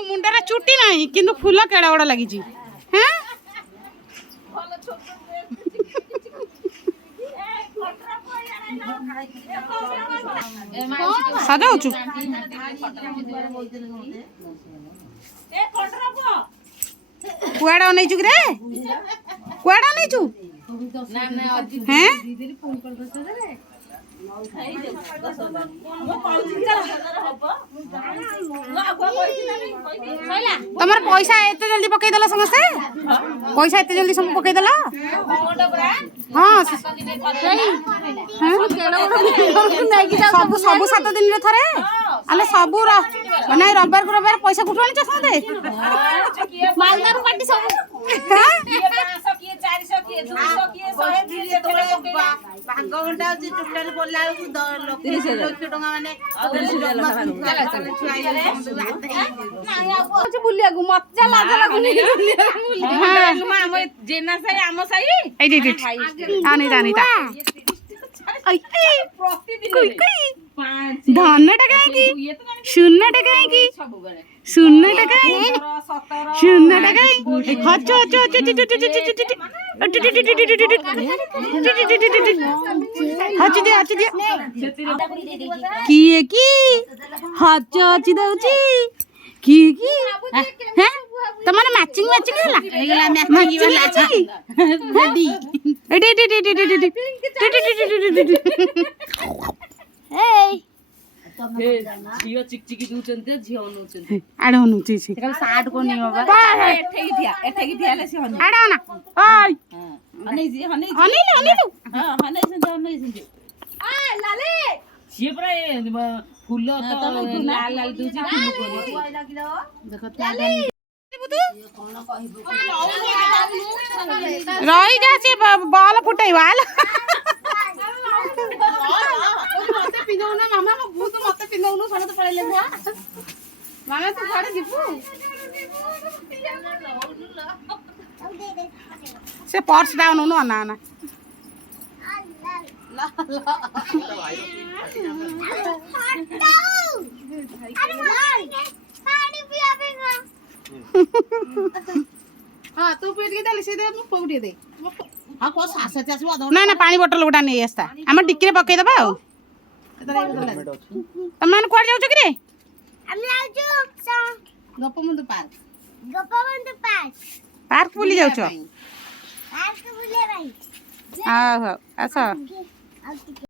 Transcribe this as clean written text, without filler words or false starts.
मुंडार चुटी नहीं किंतु फूल केड़ा बड़ा लगी हाँ सजाऊचु कुआड़ा नहीं रे कुआड़ा नहीं हैं तुम पैसा एत जल्दी पकईदेल समस्ते पैसा एत जल्दी सब पकईदेल हाँ सब सब 7 दिन थे अरे सब माने रविवार को रविवार पैसा कुछ आनी समझे धन टा कहीं शून्य टा कहीं शून्य टा कहीं शून्य टा कहीं हच हच हच दे किए की हच हच दउची की हैं तमारे मैचिंग मैचिंग हैला मैचिंग वाला रेडी झियो चिकचिकी दूचंते झियो अनुचंते आडो नुची छी कल साड को नहीं होबा एठे की थिया ले से हनी आडो ना ओय हनी जी हनी हनी तू हां हनी संजे आ लाले छिए परा ए फूल तो लाल लाल दूची फूल को देखो लाले रही जा से बॉल फुटाई वाल मते पिनौना मामा मो भूत मते पिनौनु सने तो पळेले बुआ मामा तू घरे जिपु से पर्स डाउन होनो ना ना हाँ तू पीट के दे से दे मु पौडी दे हां को सासा चासवा ना ना पानी बोतल गोटा नहीं आस्ता हम डिक्की रे पकई दबा तुम मान कुआड जाउछ कि रे हम जाउछु गोपबंधु पार्क पार्क बुली जाउछ पार्क बुले भाई आ हो अच्छा